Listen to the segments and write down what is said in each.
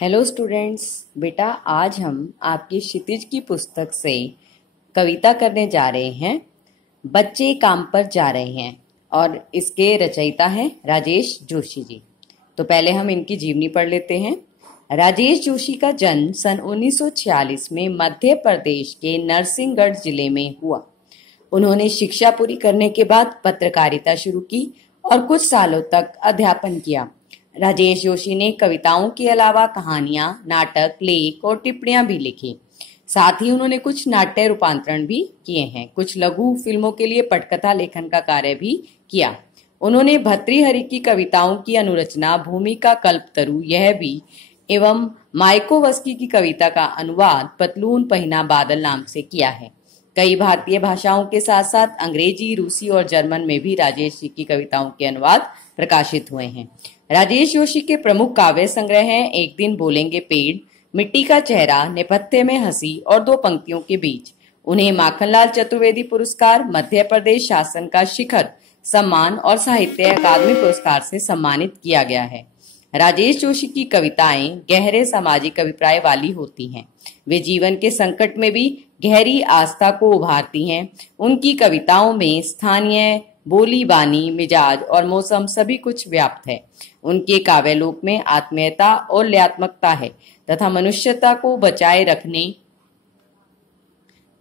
Hello students. बेटा, आज हम आपकी क्षितिज की पुस्तक से कविता करने जा रहे हैं। बच्चे काम पर जा रहे हैं और इसके रचयिता हैं राजेश जोशी जी। तो पहले हम इनकी जीवनी पढ़ लेते हैं। राजेश जोशी का जन्म सन 1946 में मध्य प्रदेश के नरसिंहगढ़ जिले में हुआ। उन्होंने शिक्षा पूरी करने के बाद पत्रकारिता शुरू की और कुछ सालों तक अध्यापन किया। राजेश जोशी ने कविताओं के अलावा कहानियां, नाटक, लेख और टिप्पणियां भी लिखी। साथ ही उन्होंने कुछ नाट्य रूपांतरण भी किए हैं। कुछ लघु फिल्मों के लिए पटकथा लेखन का कार्य भी किया। उन्होंने भर्तृहरि की कविताओं की अनुरचना भूमिका कल्पतरु यह भी एवं मायाकोव्स्की की कविता का अनुवाद पतलून पहिना बादल नाम से किया है। कई भारतीय भाषाओं के साथ साथ अंग्रेजी, रूसी और जर्मन में भी राजेश जी की कविताओं के अनुवाद प्रकाशित हुए हैं। राजेश जोशी के प्रमुख काव्य संग्रह हैं एक दिन बोलेंगे पेड़, मिट्टी का चेहरा, नेपथ्य में हंसी और दो पंक्तियों के बीच। उन्हें माखनलाल चतुर्वेदी पुरस्कार, मध्य प्रदेश शासन का शिखर सम्मान और साहित्य अकादमी पुरस्कार से सम्मानित किया गया है। राजेश जोशी की कविताएं गहरे सामाजिक अभिप्राय वाली होती हैं। वे जीवन के संकट में भी गहरी आस्था को उभारती हैं। उनकी कविताओं में स्थानीय बोली, बानी, मिजाज और मौसम सभी कुछ व्याप्त है। उनके काव्यलोक में आत्मीयता और लयात्मकता है तथा मनुष्यता को बचाए रखने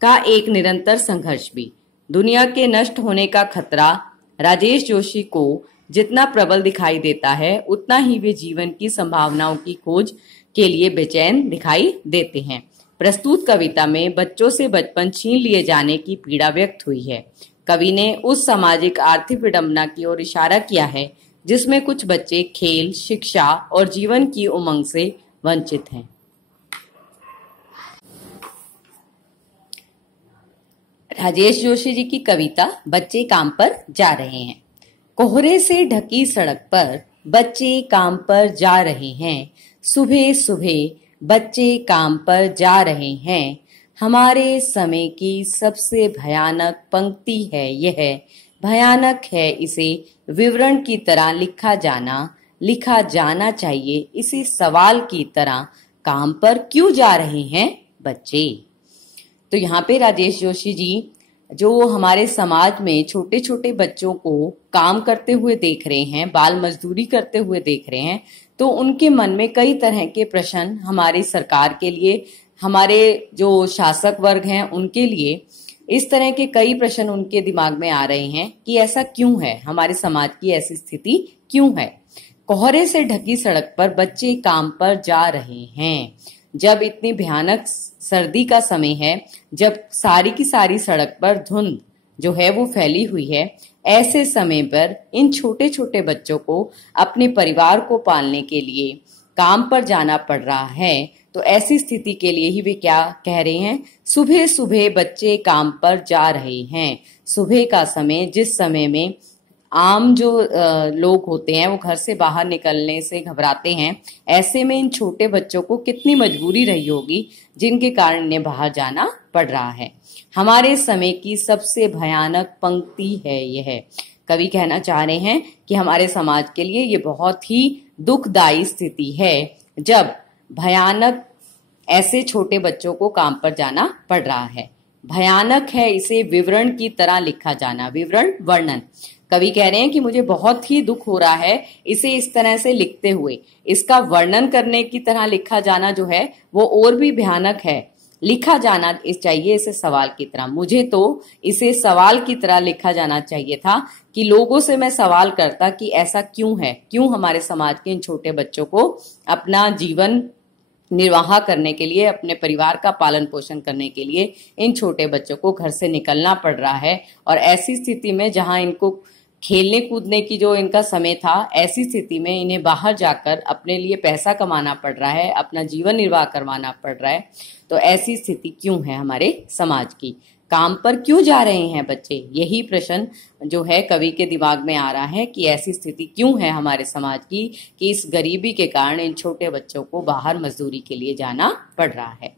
का एक निरंतर संघर्ष भी। दुनिया के नष्ट होने का खतरा राजेश जोशी को जितना प्रबल दिखाई देता है, उतना ही वे जीवन की संभावनाओं की खोज के लिए बेचैन दिखाई देते हैं। प्रस्तुत कविता में बच्चों से बचपन छीन लिए जाने की पीड़ा व्यक्त हुई है। कवि ने उस सामाजिक आर्थिक विडंबना की ओर इशारा किया है जिसमें कुछ बच्चे खेल, शिक्षा और जीवन की उमंग से वंचित हैं। राजेश जोशी जी की कविता बच्चे काम पर जा रहे हैं। कोहरे से ढकी सड़क पर बच्चे काम पर जा रहे हैं। सुबह सुबह बच्चे काम पर जा रहे हैं। हमारे समय की सबसे भयानक पंक्ति है यह। भयानक है इसे विवरण की तरह लिखा जाना चाहिए इसे सवाल की तरह। काम पर क्यों जा रहे हैं बच्चे? तो यहाँ पे राजेश जोशी जी जो हमारे समाज में छोटे छोटे बच्चों को काम करते हुए देख रहे हैं, बाल मजदूरी करते हुए देख रहे हैं, तो उनके मन में कई तरह के प्रश्न हमारी सरकार के लिए, हमारे जो शासक वर्ग हैं उनके लिए इस तरह के कई प्रश्न उनके दिमाग में आ रहे हैं कि ऐसा क्यों है, हमारे समाज की ऐसी स्थिति क्यों है। कोहरे से ढकी सड़क पर बच्चे काम पर जा रहे हैं। जब इतनी भयानक सर्दी का समय है, जब सारी की सारी सड़क पर धुंध जो है वो फैली हुई है, ऐसे समय पर इन छोटे छोटे बच्चों को अपने परिवार को पालने के लिए काम पर जाना पड़ रहा है। तो ऐसी स्थिति के लिए ही वे क्या कह रहे हैं? सुबह सुबह बच्चे काम पर जा रहे हैं। सुबह का समय, जिस समय में आम जो लोग होते हैं वो घर से बाहर निकलने से घबराते हैं, ऐसे में इन छोटे बच्चों को कितनी मजबूरी रही होगी जिनके कारण इन्हें बाहर जाना पड़ रहा है। हमारे समय की सबसे भयानक पंक्ति है यह। कवि कहना चाह रहे हैं कि हमारे समाज के लिए ये बहुत ही दुखदायी स्थिति है जब भयानक ऐसे छोटे बच्चों को काम पर जाना पड़ रहा है। भयानक है इसे विवरण की तरह लिखा जाना। विवरण, वर्णन। कवि कह रहे हैं कि मुझे बहुत ही दुख हो रहा है इसे इस तरह से लिखते हुए। इसका वर्णन करने की तरह लिखा जाना जो है वो और भी भयानक है। लिखा जाना चाहिए इसे सवाल की तरह। मुझे तो इसे सवाल की तरह लिखा जाना चाहिए था कि लोगों से मैं सवाल करता कि ऐसा क्यों है, क्यों हमारे समाज के इन छोटे बच्चों को अपना जीवन निर्वाह करने के लिए, अपने परिवार का पालन पोषण करने के लिए इन छोटे बच्चों को घर से निकलना पड़ रहा है। और ऐसी स्थिति में जहां इनको खेलने कूदने की जो इनका समय था, ऐसी स्थिति में इन्हें बाहर जाकर अपने लिए पैसा कमाना पड़ रहा है, अपना जीवन निर्वाह करवाना पड़ रहा है। तो ऐसी स्थिति क्यों है हमारे समाज की? काम पर क्यों जा रहे हैं बच्चे? यही प्रश्न जो है कवि के दिमाग में आ रहा है कि ऐसी स्थिति क्यों है हमारे समाज की कि इस गरीबी के कारण इन छोटे बच्चों को बाहर मजदूरी के लिए जाना पड़ रहा है।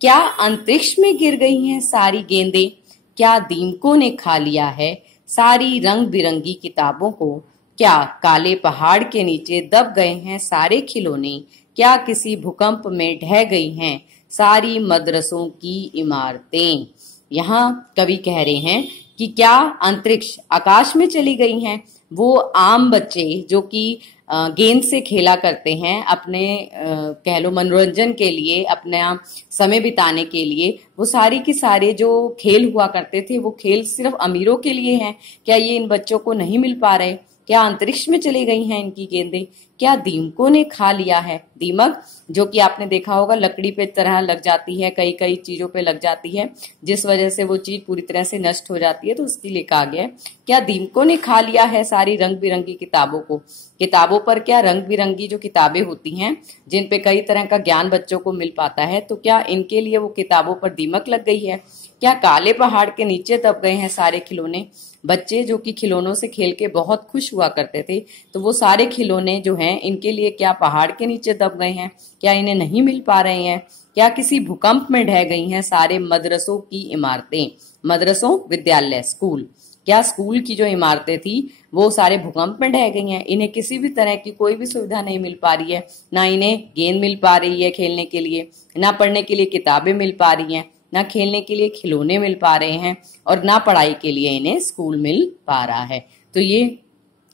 क्या अंतरिक्ष में गिर गई हैं सारी गेंदें? क्या दीमकों ने खा लिया है सारी रंग बिरंगी किताबों को? क्या काले पहाड़ के नीचे दब गए हैं सारे खिलौने? क्या किसी भूकंप में ढह गई हैं सारी मदरसों की इमारतें। यहाँ कवि कह रहे हैं कि क्या अंतरिक्ष आकाश में चली गई हैं। वो आम बच्चे जो कि गेंद से खेला करते हैं अपने कह लो मनोरंजन के लिए, अपना समय बिताने के लिए, वो सारी की सारे जो खेल हुआ करते थे वो खेल सिर्फ अमीरों के लिए हैं। क्या ये इन बच्चों को नहीं मिल पा रहे। क्या अंतरिक्ष में चली गई हैं इनकी गेंदें। क्या दीमकों ने खा लिया है। दीमक जो कि आपने देखा होगा लकड़ी पे तरह लग जाती है, कई कई चीजों पे लग जाती है, जिस वजह से वो चीज पूरी तरह से नष्ट हो जाती है, तो उसके लिए कहा गया है क्या दीमकों ने खा लिया है सारी रंग बिरंगी किताबों को। किताबों पर क्या रंग बिरंगी जो किताबें होती हैं जिन पे कई तरह का ज्ञान बच्चों को मिल पाता है, तो क्या इनके लिए वो किताबों पर दीमक लग गई है। क्या काले पहाड़ के नीचे दब गए हैं सारे खिलौने। बच्चे जो कि खिलौनों से खेल के बहुत खुश हुआ करते थे, तो वो सारे खिलौने जो हैं इनके लिए क्या पहाड़ के नीचे दब गए हैं। क्या इन्हें नहीं मिल पा रहे हैं। क्या किसी भूकंप में ढह गई हैं सारे मदरसों की इमारतें। मदरसों विद्यालय स्कूल। क्या स्कूल की जो इमारतें थी वो सारे भूकंप में ढह गई हैं। इन्हें किसी भी तरह की कोई भी सुविधा नहीं मिल पा रही है। ना इन्हें गेंद मिल पा रही है खेलने के लिए, ना पढ़ने के लिए किताबें मिल पा रही हैं, ना खेलने के लिए खिलौने मिल पा रहे हैं, और ना पढ़ाई के लिए इन्हें स्कूल मिल पा रहा है। तो ये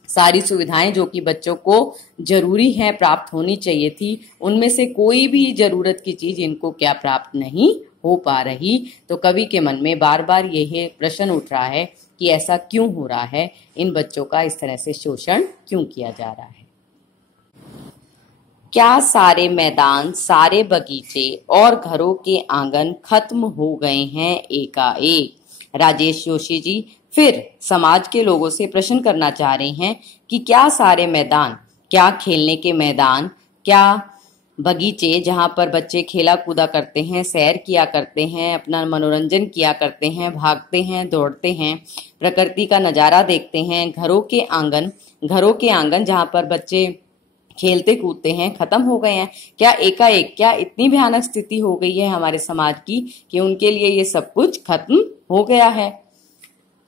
सारी सुविधाएं जो कि बच्चों को जरूरी है, प्राप्त होनी चाहिए थी, उनमें से कोई भी जरूरत की चीज इनको क्या प्राप्त नहीं हो पा रही। तो कवि के मन में बार बार यही प्रश्न उठ रहा है कि ऐसा क्यों हो रहा है, इन बच्चों का इस तरह से शोषण क्यों किया जा रहा है। क्या सारे मैदान, सारे बगीचे और घरों के आंगन खत्म हो गए हैं एकाएक। राजेश जोशी जी फिर समाज के लोगों से प्रश्न करना चाह रहे हैं कि क्या सारे मैदान, क्या खेलने के मैदान, क्या बगीचे जहां पर बच्चे खेला कूदा करते हैं, सैर किया करते हैं, अपना मनोरंजन किया करते हैं, भागते हैं, दौड़ते हैं, प्रकृति का नजारा देखते हैं, घरों के आंगन जहां पर बच्चे खेलते कूदते हैं, खत्म हो गए हैं। क्या एकाएक क्या इतनी भयानक स्थिति हो गई है हमारे समाज की कि उनके लिए ये सब कुछ खत्म हो गया है।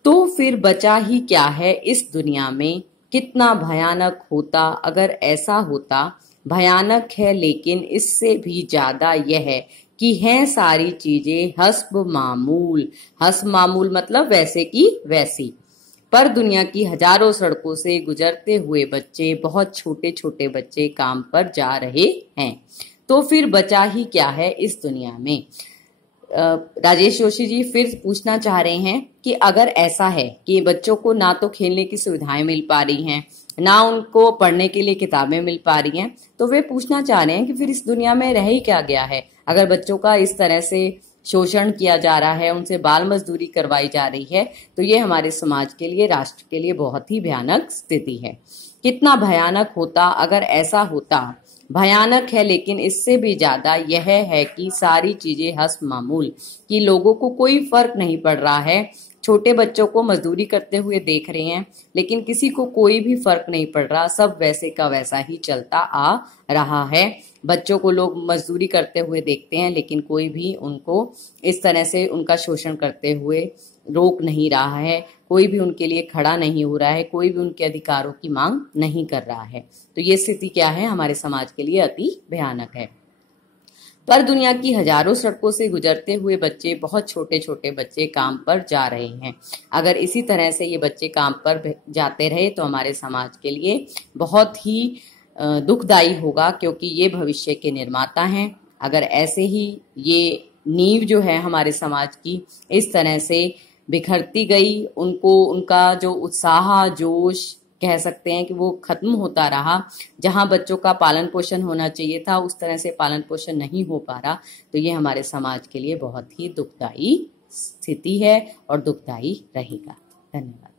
तो फिर बचा ही क्या है इस दुनिया में। कितना भयानक होता अगर ऐसा होता। भयानक है लेकिन इससे भी ज्यादा यह है कि हैं सारी चीजें हस्ब मामूल। हस्ब मामूल मतलब वैसे की वैसी। पर दुनिया की हजारों सड़कों से गुजरते हुए बच्चे, बहुत छोटे छोटे बच्चे काम पर जा रहे हैं। तो फिर बचा ही क्या है इस दुनिया में। राजेश जोशी जी फिर पूछना चाह रहे हैं कि अगर ऐसा है कि बच्चों को ना तो खेलने की सुविधाएं मिल पा रही हैं, ना उनको पढ़ने के लिए किताबें मिल पा रही हैं, तो वे पूछना चाह रहे हैं कि फिर इस दुनिया में रह ही क्या गया है। अगर बच्चों का इस तरह से शोषण किया जा रहा है, उनसे बाल मजदूरी करवाई जा रही है, तो ये हमारे समाज के लिए, राष्ट्र के लिए बहुत ही भयानक स्थिति है। कितना भयानक होता अगर ऐसा होता। भयानक है लेकिन इससे भी ज्यादा यह है कि सारी चीजें हस्ब मामूल, कि लोगों को कोई फर्क नहीं पड़ रहा है। छोटे बच्चों को मजदूरी करते हुए देख रहे हैं लेकिन किसी को कोई भी फर्क नहीं पड़ रहा, सब वैसे का वैसा ही चलता आ रहा है। बच्चों को लोग मजदूरी करते हुए देखते हैं लेकिन कोई भी उनको इस तरह से उनका शोषण करते हुए रोक नहीं रहा है, कोई भी उनके लिए खड़ा नहीं हो रहा है, कोई भी उनके अधिकारों की मांग नहीं कर रहा है। तो ये स्थिति क्या है हमारे समाज के लिए अति भयानक है। पर दुनिया की हजारों सड़कों से गुजरते हुए बच्चे, बहुत छोटे छोटे बच्चे काम पर जा रहे हैं। अगर इसी तरह से ये बच्चे काम पर जाते रहे तो हमारे समाज के लिए बहुत ही दुखदायी होगा, क्योंकि ये भविष्य के निर्माता हैं। अगर ऐसे ही ये नींव जो है हमारे समाज की इस तरह से बिखरती गई, उनको उनका जो उत्साह, जोश कह सकते हैं कि वो खत्म होता रहा, जहां बच्चों का पालन पोषण होना चाहिए था उस तरह से पालन पोषण नहीं हो पा रहा, तो ये हमारे समाज के लिए बहुत ही दुखदायी स्थिति है और दुखदायी रहेगा। धन्यवाद।